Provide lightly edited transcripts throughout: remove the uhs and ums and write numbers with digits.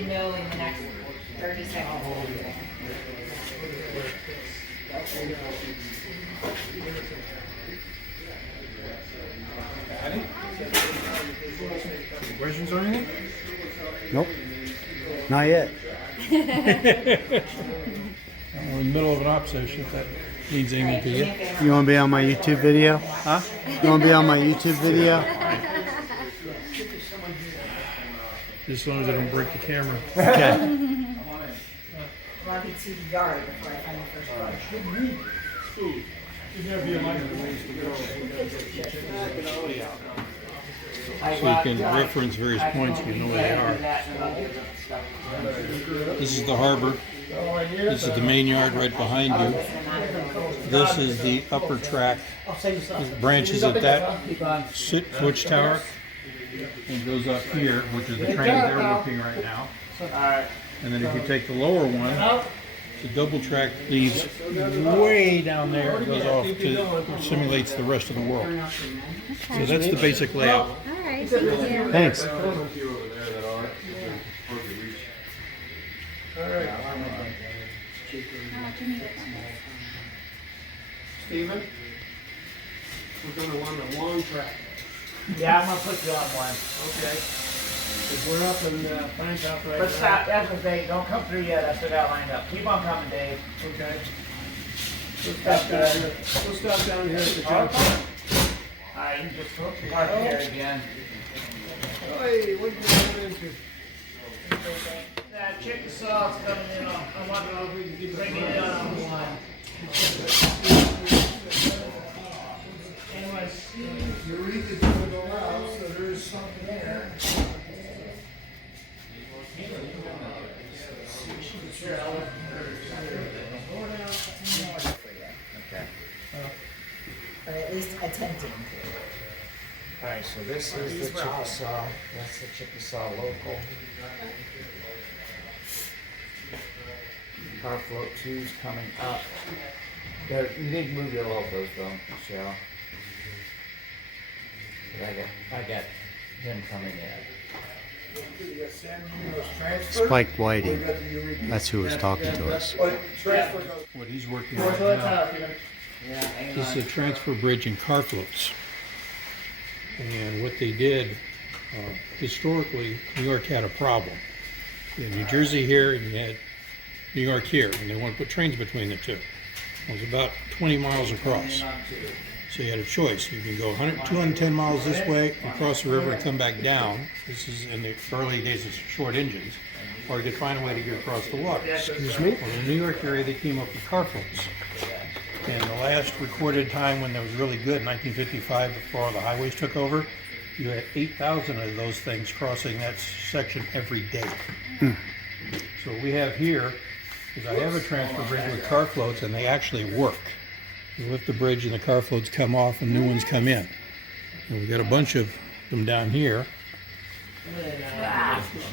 me know in the next 30 seconds. Any questions or anything? Nope. Not yet. We're in the middle of an op session. That means anything to you? You want to be on my YouTube video? Huh? You want to be on my YouTube video? Just as long as I don't break the camera. Okay. Well, I can see the yard before I find the first one. So you can reference various points if you know where they are. This is the harbor. This is the main yard right behind you. This is the upper track. It branches at that switch tower and goes up here, which is the train they're working right now. And then if you take the lower one, the double track leaves way down there and goes off to simulates the rest of the world. So that's the basic layout. All right, thank you. Thanks. Steven, we're gonna want a long track. Yeah, I'm gonna put you on one. Okay. If we're up in Frank's house right But now. stop, that's the thing, don't come through yet, I still got lined up. Keep on coming, Dave. Okay. We'll stop down here. We'll stop down here at the junction. Alright, you just park here again. Hey, what did we run into? That Chickasaw's coming in on, I wonder if we can bring it in on one. Anyways, Eureka's gonna go out, so there's something there. okay. Or at least attempting to. Alright, so this is the Chickasaw, that's the Chickasaw local. Car float 2's coming up. There, you need to move your logos though, Michelle. But I got him coming in. Spike Whiting. That's who was talking to us. What he's working on right now. This is a transfer bridge and car floats. And what they did, historically, New York had a problem. You had New Jersey here and you had New York here, and they wanted to put trains between the two. It was about 20 miles across. So you had a choice. You can go 210 miles this way and cross the river and come back down. This is in the early days of short engines. Or you could find a way to get across the water. Excuse me? Well, in the New York area, they came up with car floats. And the last recorded time when that was really good, 1955, before all the highways took over, you had 8,000 of those things crossing that section every day. So what we have here is I have a transfer bridge with car floats, and they actually work. You lift the bridge and the car floats come off and new ones come in. And we've got a bunch of them down here.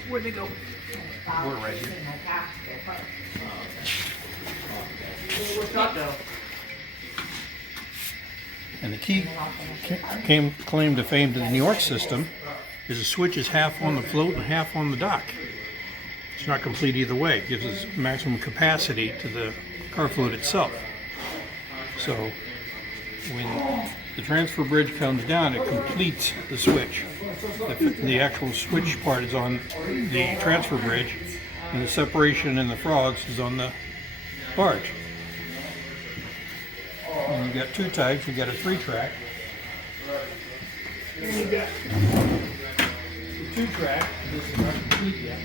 Where'd they go? We're right here. And the key claim to fame to the New York system is the switch is half on the float and half on the dock. It's not complete either way. It gives us maximum capacity to the car float itself. So when the transfer bridge comes down, it completes the switch. The actual switch part is on the transfer bridge, and the separation in the frogs is on the barge. And you got two types. You got a 3-track. And you got the 2-track. This is not complete yet.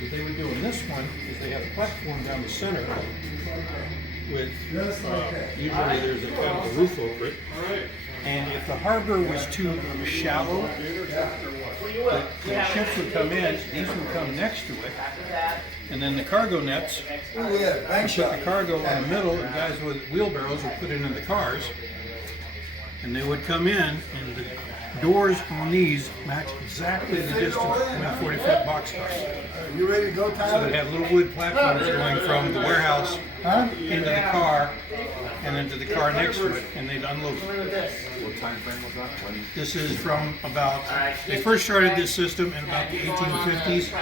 What they would do in this one is they have a platform down the center with usually there's a kind of a roof over it. And if the harbor was too shallow, the ships would come in, these would come next to it, and then the cargo nets, you put the cargo in the middle, and guys with wheelbarrows would put it in the cars, and they would come in, and the doors on these match exactly the distance between a 40-foot boxcar. You ready to go, So Tyler? they have little wood platforms going from the warehouse into the car, and then to the car next to it, and they'd unload it. What time frame was that? When? This is from about, they first started this system in about the 1850s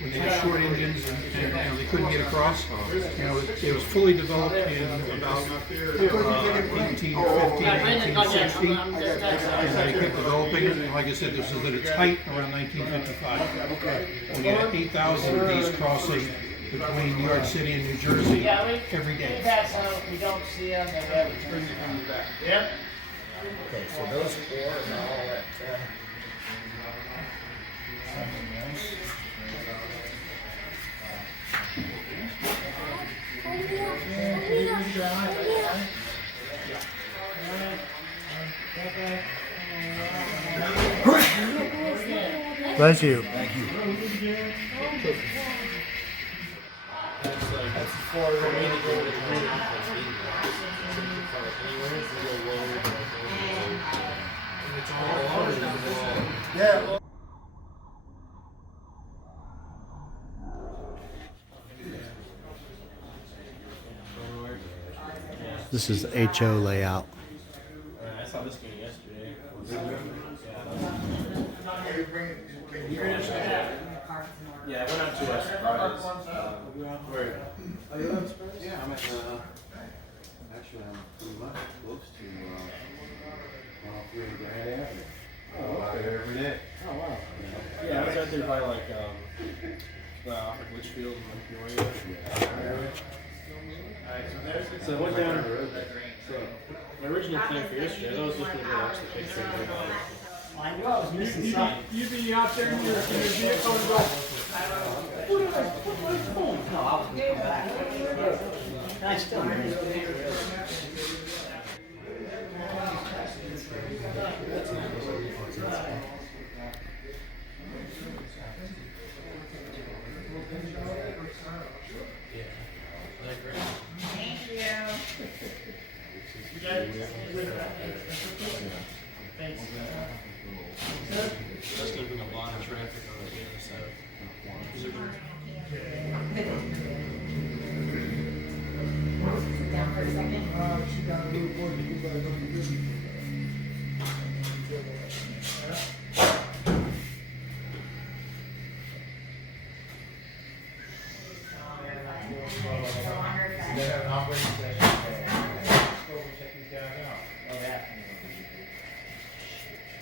when they had short engines and you know, they couldn't get across. You know, it was fully developed in about 1850, 1860, and they kept developing it. And like I said, this was at its height around 1955. When you had 8,000 of these crossing between New York City and New Jersey every day. That's how we don't see them. Yep. Okay, so those four and all that. Bless you. That's for remaining over the Yeah. This is the HO layout. I saw this game yesterday. Yeah, I went out to a surprise. Where? Yeah, I'm at, actually, I'm pretty much close to, 103 Grand Avenue. Oh, out there every day. Oh, wow. Yeah, I was out there by like, off like Litchfield and Peoria. So I went down. So my original plan for yesterday, I was just going to go watch the picture. I knew I was missing something. You'd be out there in your vehicle and go, No, I was going to come back. I still Thank you. that's going to bring a lot of traffic on the other side. Sit down for a second.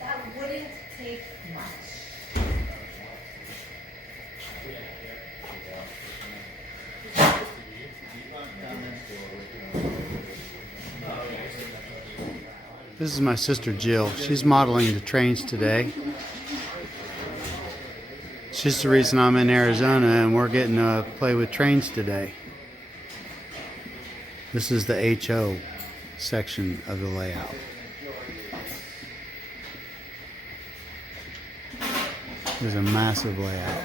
That wouldn't take much. This is my sister Jill. She's modeling the trains today. She's the reason I'm in Arizona and we're getting to play with trains today. This is the HO section of the layout. There's a massive layout.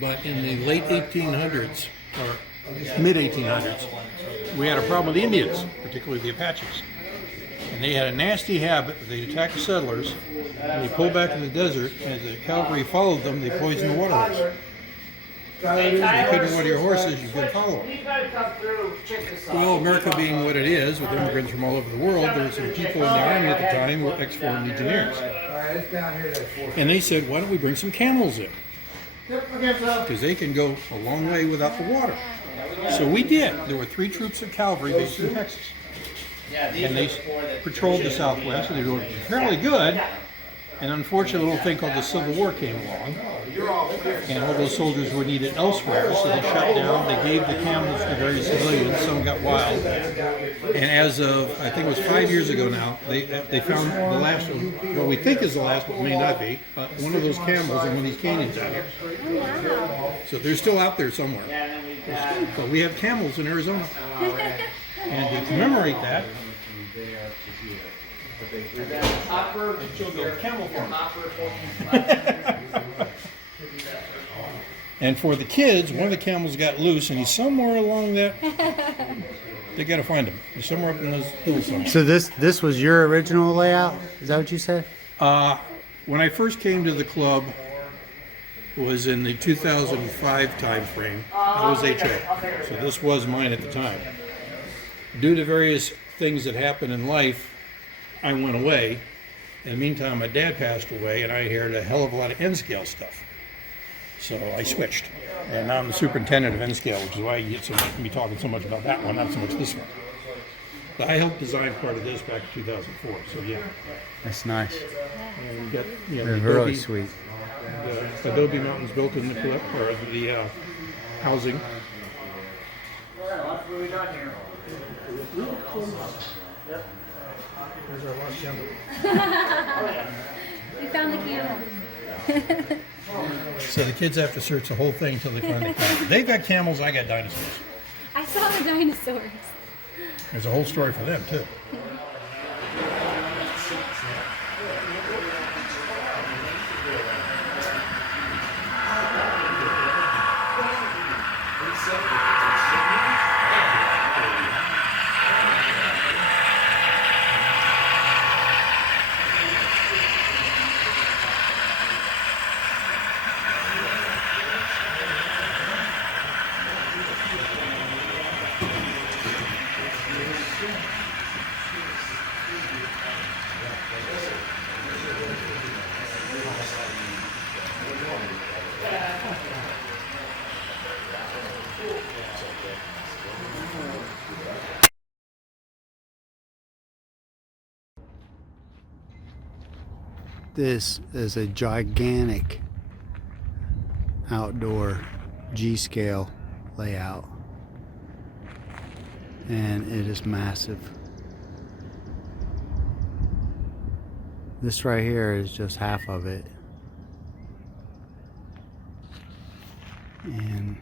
But in the late 1800s, or mid 1800s, we had a problem with the Indians, particularly the Apaches. And they had a nasty habit. They'd attack the settlers, and they pulled back to the desert, and as the cavalry followed them, they poisoned the water horse. If you couldn't water your horses, you couldn't follow them. You gotta come through, check this out. Well, America being what it is, with immigrants from all over the world, there were some people in the army at the time who were ex-foreign legionnaires. And they said, why don't we bring some camels in? Because they can go a long way without the water. So we did. There were 3 troops of cavalry based in Texas. And they patrolled the Southwest, and they were fairly good. And unfortunately, a little thing called the Civil War came along, and all those soldiers were needed elsewhere, so they shut down. They gave the camels to various civilians. Some got wild. And as of, I think it was 5 years ago now, they found the last one, what we think is the last, but may not be, one of those camels in one of these canyons out here. So they're still out there somewhere. But we have camels in Arizona. And to commemorate that, camel and for the kids, one of the camels got loose, and he's somewhere along that. They got to find him. He's somewhere up in those hills somewhere. So this was your original layout? Is that what you said? When I first came to the club, was in the 2005 time frame. That was HO. So this was mine at the time. due to various things that happened in life, I went away. In the meantime, my dad passed away, and I inherited a hell of a lot of N-scale stuff. So I switched, and now I'm the superintendent of N-scale, which is why you get me talking so much about that one, not so much this one. But I helped design part of this back in 2004. So yeah, That's nice. and we got They're the really Adobe, sweet. the Adobe Mountains built in the housing. There's our lost gentleman. We found the camel. So the kids have to search the whole thing until they find the camel. They've got camels, I got dinosaurs. I saw the dinosaurs. There's a whole story for them too. This is a gigantic outdoor G-scale layout, and it is massive. This right here is just half of it, and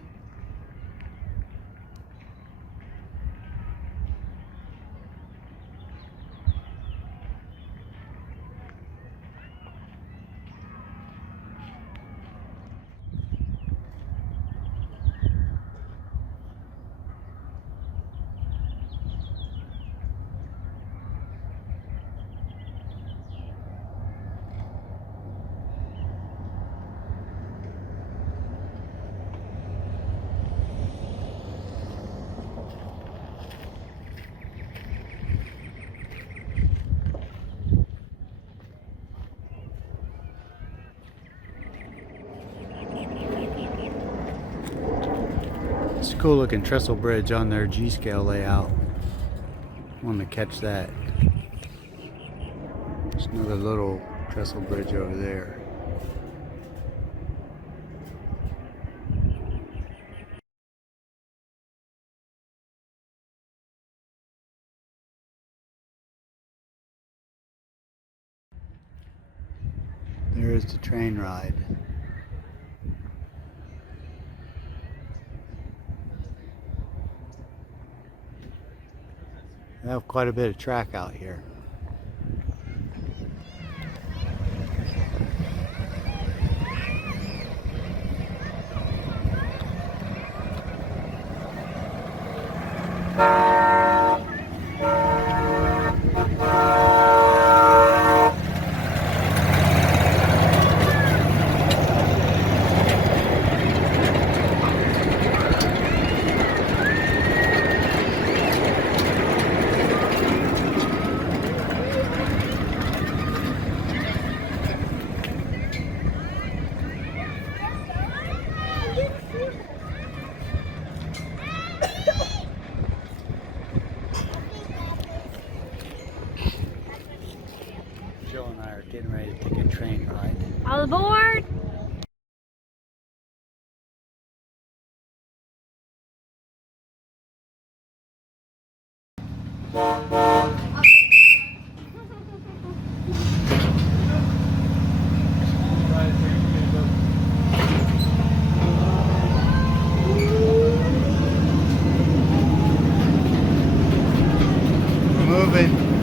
it's a cool looking trestle bridge on their G-scale layout. Want to catch that. There's another little trestle bridge over there. There is the train ride. They have quite a bit of track out here. Jill and I are getting ready to take a train ride. All aboard! Moving.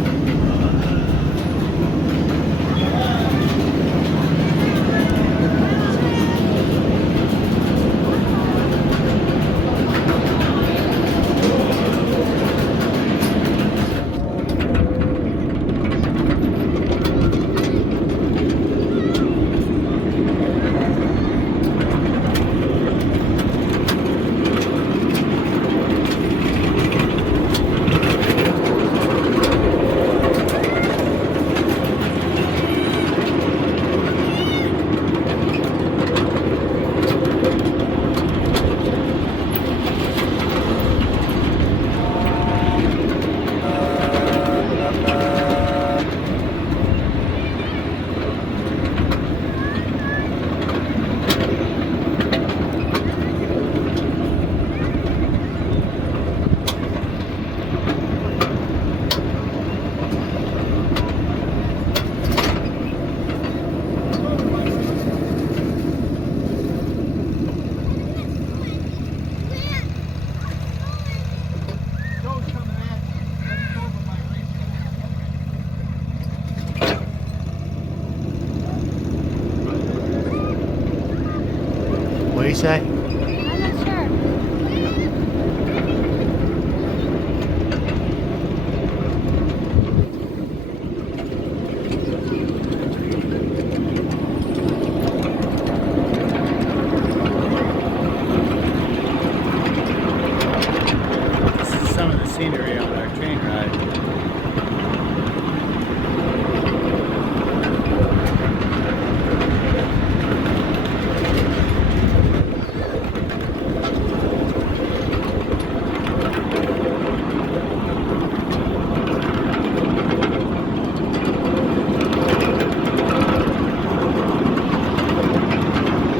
you say? I'm not sure. This is some of the scenery on our train ride.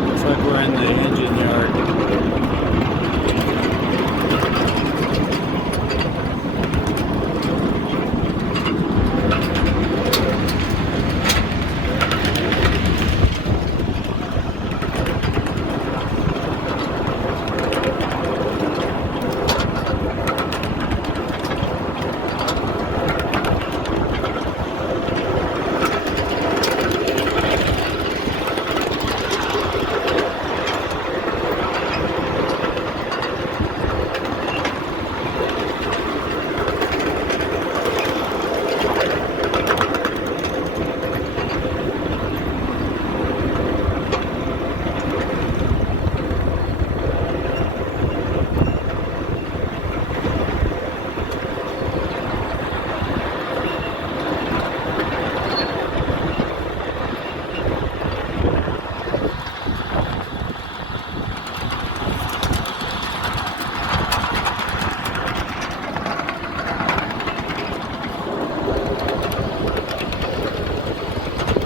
Looks like we're in the engine yard.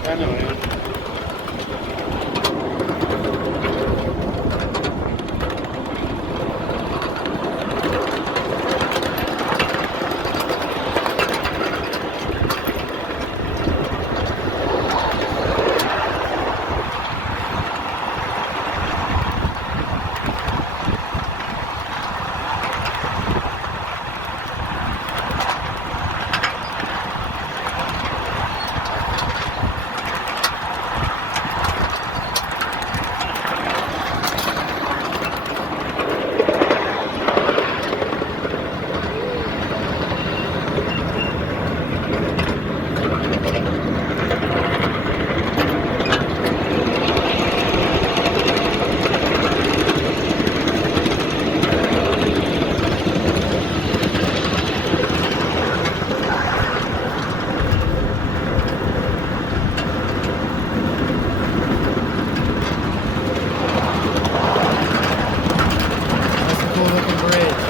I know, man. That's a cool looking bridge.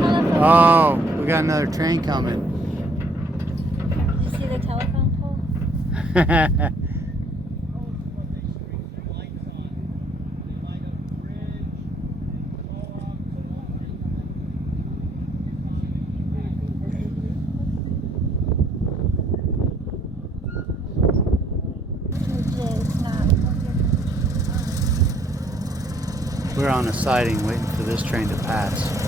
Telephone. Oh, we got another train coming. Did you see the telephone pole? It's not. We're on a siding waiting for this train to pass.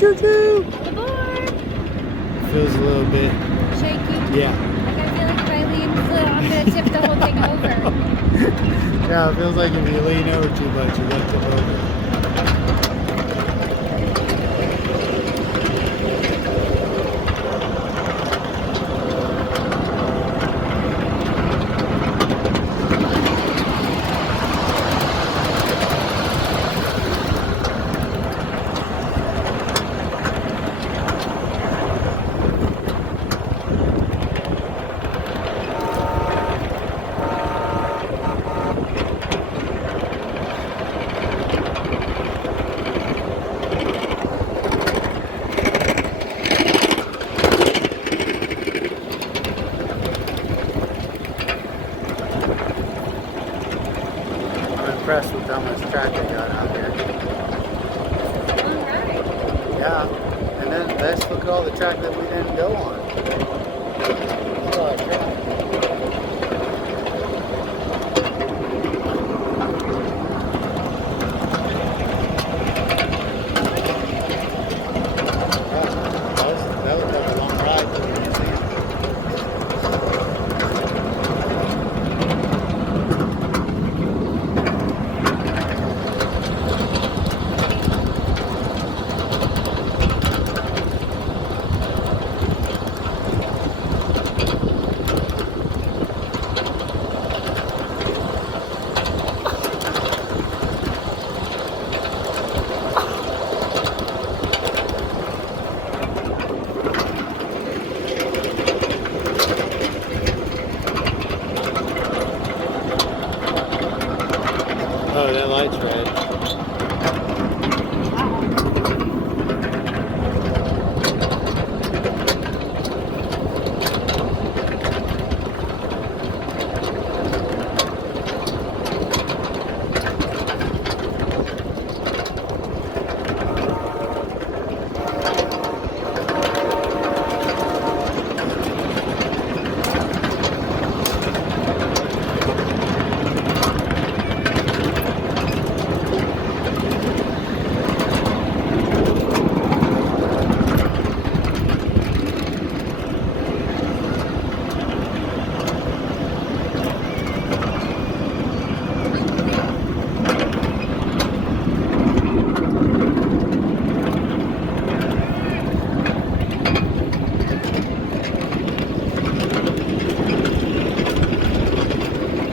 Choo choo. Aboard. Feels a little bit. Shaky. Yeah. Like I feel like if I lean slow, I'm gonna tip the whole thing over. Yeah, it feels like if you lean over too much, you got to tip over. I'm impressed with how much track they got out here. Alright. Yeah. And then let's look at all the track that we didn't go on. Oh, track. That was like a long ride for the museum. Oh, that light's red.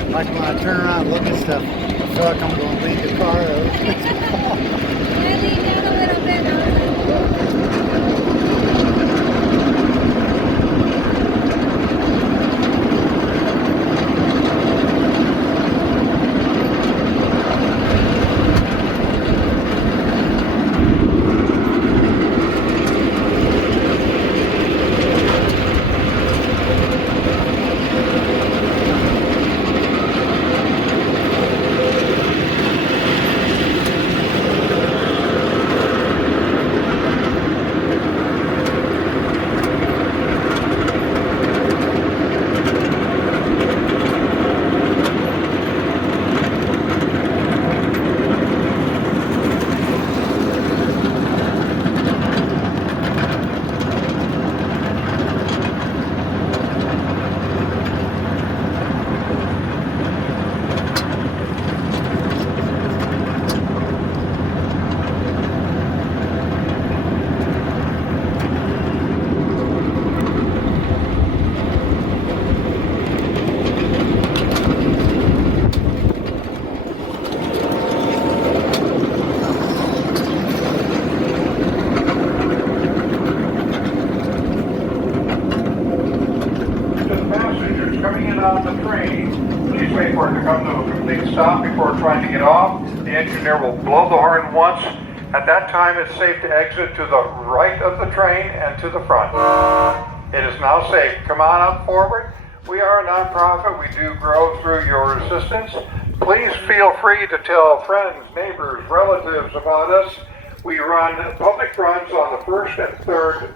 Like when I turn around and look at stuff, I feel like I'm going to leave the car over. I leaned down a little bit and I was wait for it to come to a complete stop before trying to get off. The engineer will blow the horn once. At that time, it's safe to exit to the right of the train and to the front. It is now safe. Come on up forward. We are a nonprofit. We do grow through your assistance. Please feel free to tell friends, neighbors, relatives about us. We run public runs on the first and third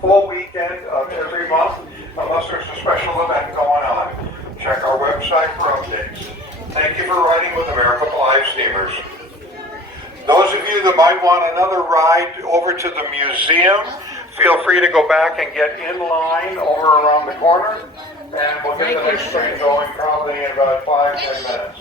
full weekend of every month, unless there's a special event going on. Check our website for updates. Thank you for riding with American Live Steamers. Those of you that that might want another ride over to the museum, feel free to go back and get in line over around the corner, and we'll get the next train going probably in about 5-10 minutes.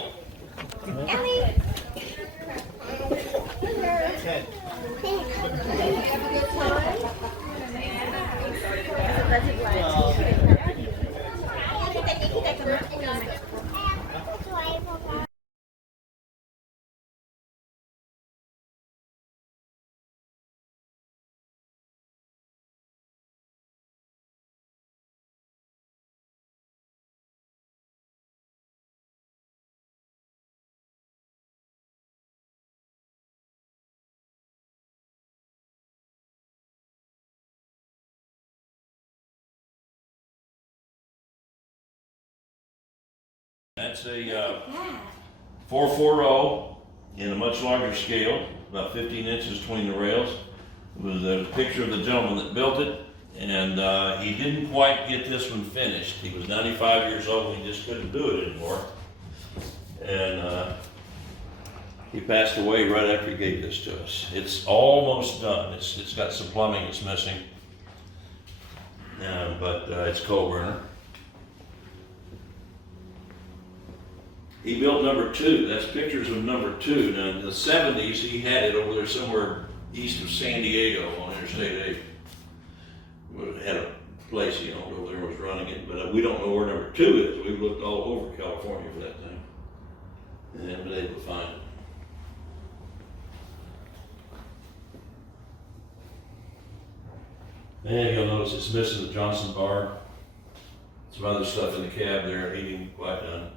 That's a 440 in a much larger scale, about 15 inches between the rails. It was a picture of the gentleman that built it, and he didn't quite get this one finished. He was 95 years old and he just couldn't do it anymore. And he passed away right after he gave this to us. It's almost done. It's got some plumbing that's missing, but it's coal burner. He built number 2. That's pictures of number 2. Now in the 70s, he had it over there somewhere east of San Diego on Interstate 8. We had a place, over there was running it, but we don't know where number 2 is. We've looked all over California for that thing and haven't been able to find it. And you'll notice it's missing the Johnson bar. Some other stuff in the cab there, he didn't quite done.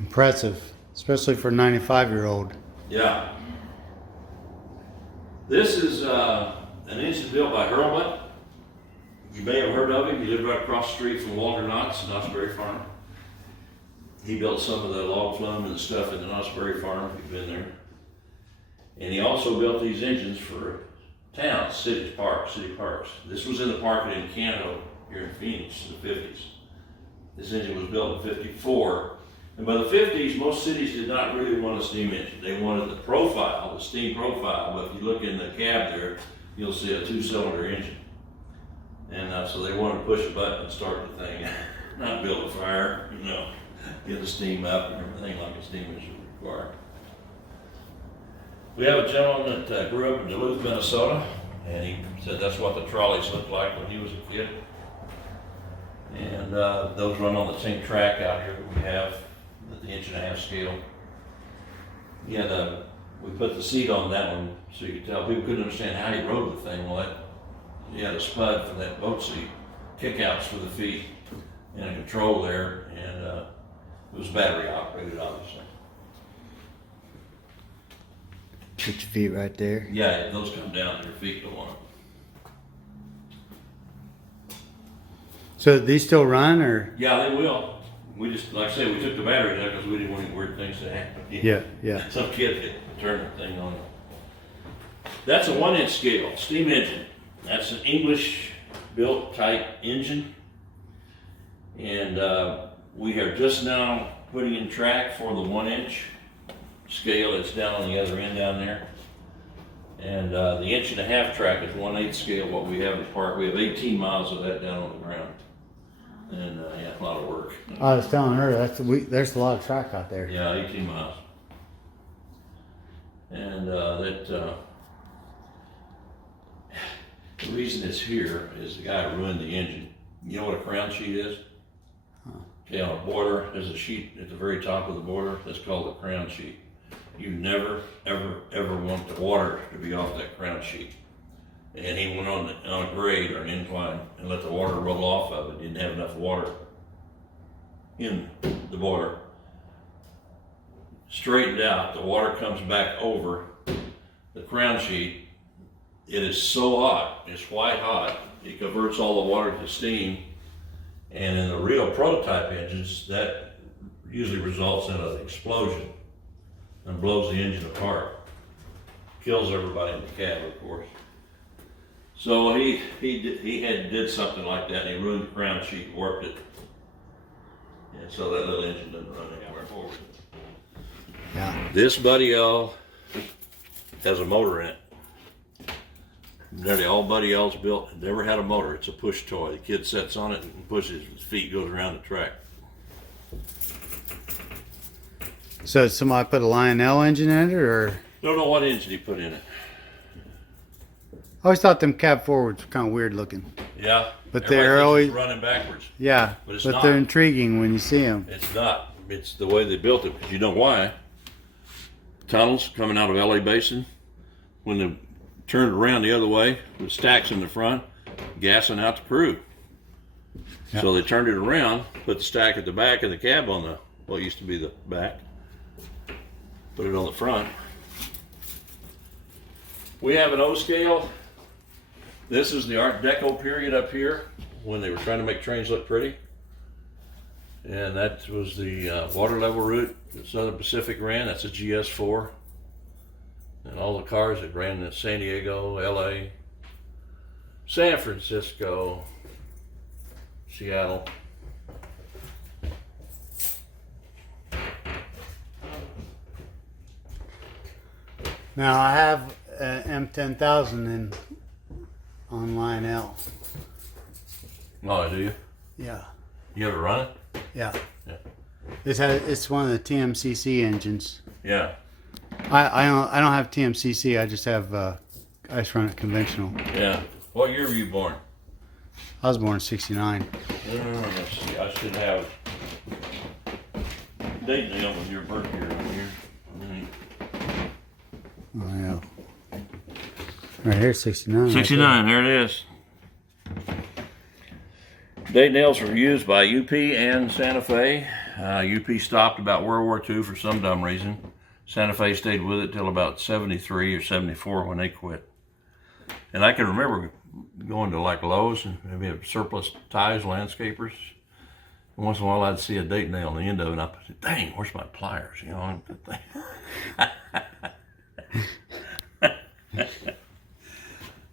Impressive, especially for a 95-year-old. Yeah. This is an engine built by Hurlbut. You may have heard of him. He lived right across the street from Walter Knox and Osprey Farm. He built some of the log flume and stuff in the Osprey Farm, if you've been there. And he also built these engines for towns, city parks. This was in the park in Encanto here in Phoenix in the 50s. This engine was built in 54. And by the 50s, most cities did not really want a steam engine. They wanted the profile, the steam profile, but if you look in the cab there, you'll see a 2-cylinder engine. And so they wanted to push a button and start the thing, not build a fire, get the steam up and everything like a steam engine would require. We have a gentleman that grew up in Duluth, Minnesota, and he said that's what the trolleys looked like when he was a kid. And those run on the same track out here that we have, at the 1.5-inch scale. We put the seat on that one so you could tell. People couldn't understand how he rode the thing. Well, he had a spud for that boat seat, kickouts for the feet, and a control there, and it was battery operated, obviously. 6 feet right there. Yeah, those come down, your feet go on. So these still run, or? Yeah, they will. We just, like I say, we took the batteries out because we didn't want any weird things to happen. Yeah. Some kid hit the turn the thing on. That's a 1-inch scale, steam engine. That's an English built type engine. And we are just now putting in track for the 1-inch scale that's down on the other end down there. And the 1.5-inch track is 1/8 scale, what we have in the park. We have 18 miles of that down on the ground. And yeah, a lot of work. I was telling her there's a lot of track out there. Yeah, 18 miles. And the reason it's here is the guy ruined the engine. You know what a crown sheet is? Okay, on a border, there's a sheet at the very top of the border that's called a crown sheet. You never, ever want the water to be off that crown sheet. And he went on a grade or an incline and let the water roll off of it. Didn't have enough water in the border. Straightened out, the water comes back over the crown sheet. It is so hot, it's white hot, it converts all the water to steam. And in the real prototype engines, that usually results in an explosion and blows the engine apart. Kills everybody in the cab, of course. So he did something like that, and he ruined the crown sheet, warped it. And so that little engine doesn't run anywhere forward. Yeah. This Buddy L has a motor in it. Nearly all Buddy L's built never had a motor. It's a push toy. The kid sits on it and pushes his feet, goes around the track. So did somebody put a Lionel engine in it, or? Don't know what engine he put in it. I always thought them cab forwards were kind of weird looking. Yeah, But everybody they're thinks always- it's running backwards. Yeah, But it's but not. they're intriguing when you see them. It's not. It's the way they built it. Because you know why? Tunnels coming out of LA Basin, when they turned around the other way, with stacks in the front, gassing out the crew. Yeah. So they turned it around, put the stack at the back and the cab on the, what used to be the back. Put it on the front. We have an O scale. This is the Art Deco period up here, when they were trying to make trains look pretty. And that was the water level route that Southern Pacific ran. That's a GS4. And all the cars that ran in San Diego, LA, San Francisco, Seattle. Now I have M10,000 in on Lionel. Oh, do you? Yeah, You ever run it? yeah. Yeah. It's one of the TMCC engines. Yeah. I don't have TMCC. I just have I just run it conventional. Yeah. What year were you born? I was born in '69. Let's see. I should have date nail with your birth year on here. Oh yeah. Right here, '69. 69, there it is. Date nails were used by UP and Santa Fe. UP stopped about World War II for some dumb reason. Santa Fe stayed with it till about 73 or 74 when they quit. And I can remember going to like Lowe's and maybe have surplus ties, landscapers. And once in a while I'd see a date nail on the end of it and I'd say, dang, where's my pliers? You know,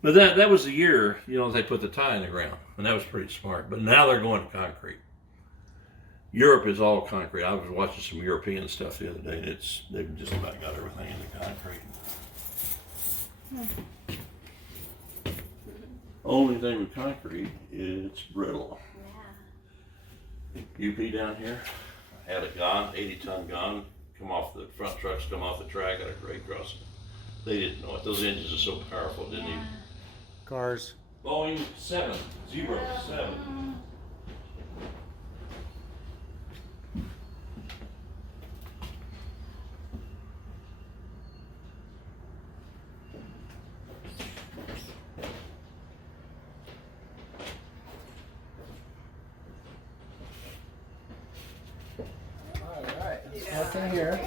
But that was the year, you know, they put the tie in the ground, and that was pretty smart. But now they're going to concrete. Europe is all concrete. I was watching some European stuff the other day, and they've just about got everything into concrete. Only thing with concrete is it's brittle. UP down here, I had a gun, 80-ton gun, come off the front trucks, come off the track, got a grade crossing. They didn't know it. Those engines are so powerful, didn't even. Cars. Boeing 707. Alright, nothing here.